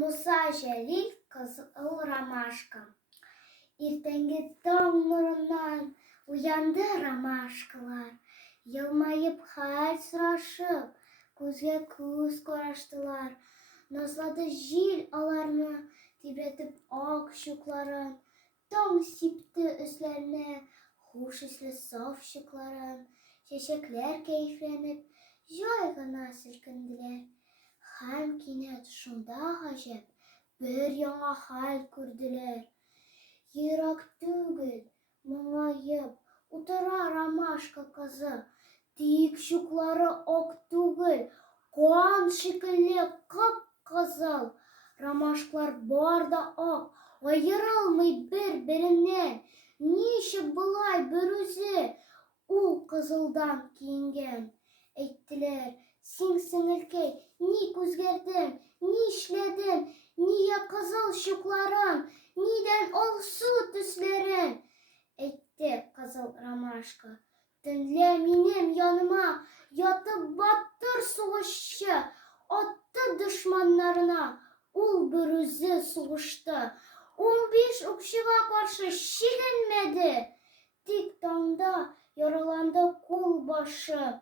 Musa Җәлил Кызыл ромашка. Иртәнге таң нурыннан уянды ромашкалар. Елмаеп хәл сорашып, күзгә күз караштылар. Назлады җил аларны, тибрәтеп ак чукларын. Таң сипте өсләренә хуш исле саф чукларын. Чәчәкләр кәефләнеп, җай гына селкенделәр. Һәм кинәт шунда гаҗәп бер яңа хәл күрделәр. Ерак түгел, моңаеп утыра ромашка кызы. Тик чуклары ак түгел, кан шикелле кып-кызыл. Ромашкалар бар да ак, аерылмый бер-береннән. Ничек болай берүзе ул кызылдан киенгән? Әйттеләр: син, сеңелкәй, ни күзгәрдең, ни эшләдең, нигә кызыл чукларың, нидән алсу төсләрең? Әйтте кызыл ромашка: төнлә минем яныма ятып батыр сугышчы, атты дошманнарына ул берүзе сугышты. 15 укчыга каршы чигенмәде, тик таңда яраланды кул башы.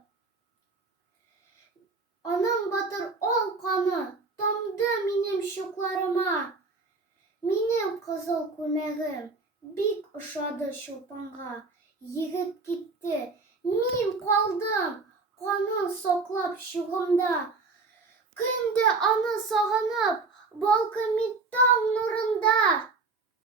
Аның батыр ал каны тамды минем чукларыма. Минем кызыл күлмәгем бик ошады чулпанга. Егет китте, мин калдым, канын саклап чугымда. Көн дә аны сагынып, балкый мин таң нурында.